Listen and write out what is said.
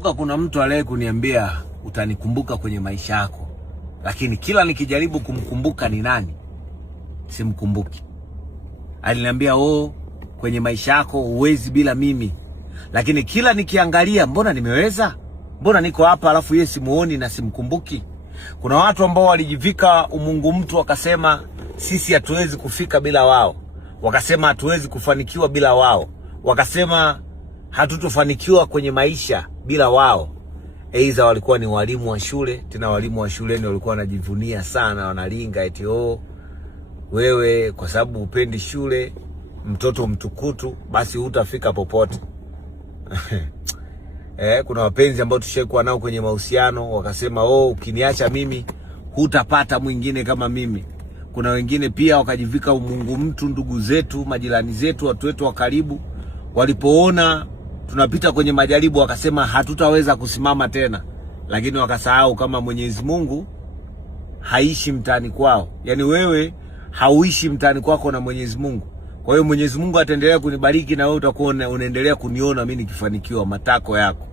Kuna mtu aliye kuniambia utanikumbuka kwenye maisha yako, lakini kila nikijaribu kumkumbuka ni nani, simkumbuki. Aliniambia kwenye maisha yako huwezi bila mimi, lakini kila nikiangalia, mbona nimeweza, mbona niko hapa, alafu yeye simuoni na simkumbuki. Kuna watu ambao walijivika umungu mtu, wakasema sisi hatuwezi kufika bila wao, wakasema hatuwezi kufanikiwa bila wao, wakasema hatutofanikiwa kwenye maisha bila wao. Aidha walikuwa ni walimu wa shule, tena walimu wa shuleni walikuwa wanajivunia sana, wanalinga eti wewe kwa sababu upendi shule, mtoto mtukutu, basi hutafika popote. Kuna wapenzi ambao tushakuwa nao kwenye mahusiano, wakasema ukiniacha mimi hutapata mwingine kama mimi. Kuna wengine pia wakajivika umungu mtu, ndugu zetu, majirani zetu, watu wetu wa karibu, walipoona tunapita kwenye majaribu wakasema hatutaweza kusimama tena, lakini wakasahau kama Mwenyezi Mungu haishi mtaani kwao. Yaani wewe hauishi mtaani kwako na Mwenyezi Mungu. Kwa hiyo Mwenyezi Mungu ataendelea kunibariki na wewe utakuwa unaendelea kuniona mimi nikifanikiwa matako yako.